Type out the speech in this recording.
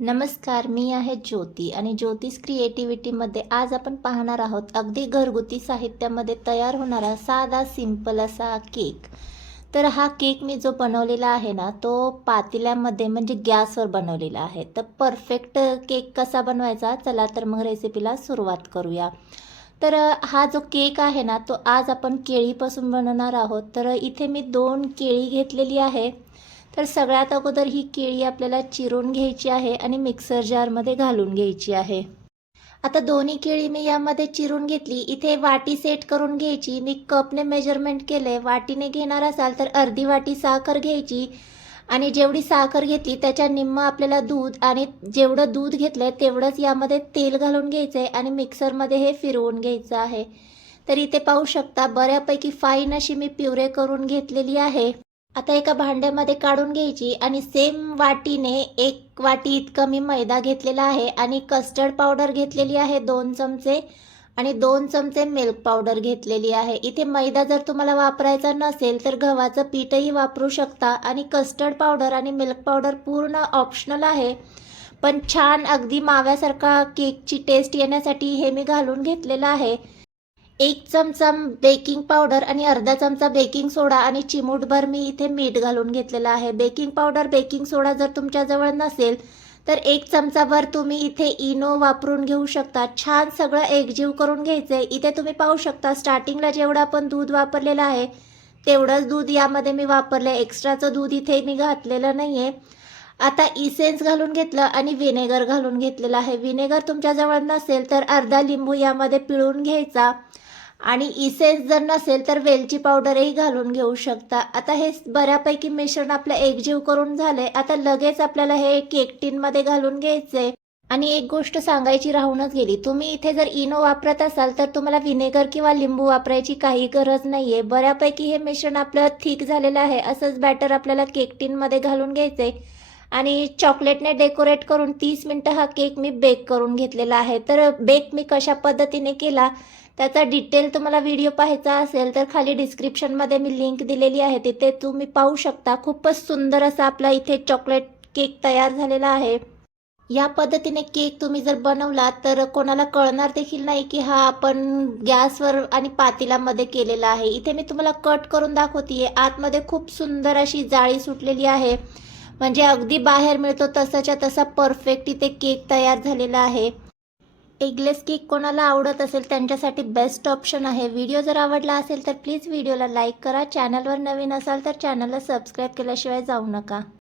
नमस्कार, मी आहे ज्योती आणि ज्योतिष क्रिएटिव्हिटीमध्ये आज आपण पाहणार आहोत अगदी घरगुती साहित्यामध्ये तयार होणारा साधा सिंपल असा केक. तर हा केक मी जो बनवलेला आहे ना, तो पातेल्यामध्ये म्हणजे गॅसवर बनवलेला आहे. तर परफेक्ट केक कसा बनवायचा, चला तर मग रेसिपीला सुरुवात करूया. तर हा जो केक आहे ना, तो आज आपण केळीपासून बनवणार आहोत. तर इथे मी 2 केळी घेतलेली आहे. तर सगळ्यात अगोदर ही केळी आपल्याला चिरून घ्यायची आहे आणि मिक्सर जारमध्ये घालून घ्यायची आहे. आता दोन्ही केळी मी यामध्ये चिरून घेतली. इथे वाटी सेट करून घ्यायची. मी कपने मेजरमेंट केले. वाटीने घेणार असाल तर अर्धी वाटी साखर घ्यायची आणि जेवढी साखर घेतली त्याच्या निम्म आपल्याला दूध आणि जेवढं दूध घेतलंय तेवढंच यामध्ये तेल घालून घ्यायचं आहे आणि मिक्सरमध्ये हे फिरवून घ्यायचं आहे. तर इथे पाहू शकता बऱ्यापैकी फाईन अशी मी प्युरे करून घेतलेली आहे. आता एका भांड्यामध्ये काढून घ्यायची आणि सेम वाटीने 1 वाटी इतकं मी मैदा घेतलेला आहे आणि कस्टर्ड पावडर घेतलेली आहे 2 चमचे आणि 2 चमचे मिल्क पावडर घेतलेली आहे. इथे मैदा जर तुम्हाला वापरायचा नसेल तर गव्हाचं पीठही वापरू शकता आणि कस्टर्ड पावडर आणि मिल्क पावडर पूर्ण ऑप्शनल आहे, पण छान अगदी माव्यासारखा केकची टेस्ट येण्यासाठी हे मी घालून घेतलेलं आहे. 1 चमचा बेकिंग पावडर आणि अर्धा चमचा बेकिंग सोडा आणि चिमूटभर मी इथे मीठ घालून घेतलेलं आहे. बेकिंग पावडर बेकिंग सोडा जर तुमच्याजवळ नसेल तर 1 चमचाभर तुम्ही इथे इनो वापरून घेऊ शकता. छान सगळं एकजीव करून घ्यायचं आहे. इथे तुम्ही पाहू शकता स्टार्टिंगला जेवढं आपण दूध वापरलेलं आहे तेवढंच दूध यामध्ये मी वापरलं आहे. एक्स्ट्राचं दूध इथे मी घातलेलं नाही आहे. आता इसेन्स घालून घेतलं आणि व्हिनेगर घालून घेतलेलं आहे. व्हिनेगर तुमच्याजवळ नसेल तर अर्धा लिंबू यामध्ये पिळून घ्यायचा आणि इसेन्स जर नसेल तर वेलची पावडरही घालून घेऊ शकता. आता हे बऱ्यापैकी मिश्रण आपलं एकजीव करून झालंय. आता लगेच आपल्याला हे केक टिनमध्ये घालून घ्यायचंय. आणि एक गोष्ट सांगायची राहूनच गेली, तुम्ही इथे जर इनो वापरत असाल तर तुम्हाला व्हिनेगर किंवा लिंबू वापरायची काही गरज नाहीये. बऱ्यापैकी हे मिश्रण आपलं थिक झालेलं आहे. असंच बॅटर आपल्याला केक टिनमध्ये घालून घ्यायचंय आणि चॉकलेटने डेकोरेट करून 30 मिनटं हा केक मी बेक करून घेतलेला आहे. तर बेक मी कशा पद्धतीने केला त्याचा डिटेल तुम्हाला व्हिडिओ पाहायचा असेल तर खाली डिस्क्रिप्शनमध्ये मी लिंक दिलेली आहे, तिथे तुम्ही पाहू शकता. खूपच सुंदर असा आपला इथे चॉकलेट केक तयार झालेला आहे. या पद्धतीने केक तुम्ही जर बनवला तर कोणाला कळणार देखील नाही की हा आपण गॅसवर आणि पातेल्यामध्ये केलेला आहे. इथे मी तुम्हाला कट करून दाखवते. आतमध्ये खूप सुंदर अशी जाळी सुटलेली आहे, म्हणजे अगदी बाहेर मिळतो तसाच्या तसा परफेक्ट इथे केक तयार झालेला आहे. एगलेस केक कोणाला आवडत असेल त्यांच्यासाठी बेस्ट ऑप्शन आहे. व्हिडिओ जर आवडला असेल तर प्लीज व्हिडिओला लाईक करा. चॅनलवर नवीन असाल तर चॅनलला सबस्क्राईब केल्याशिवाय जाऊ नका.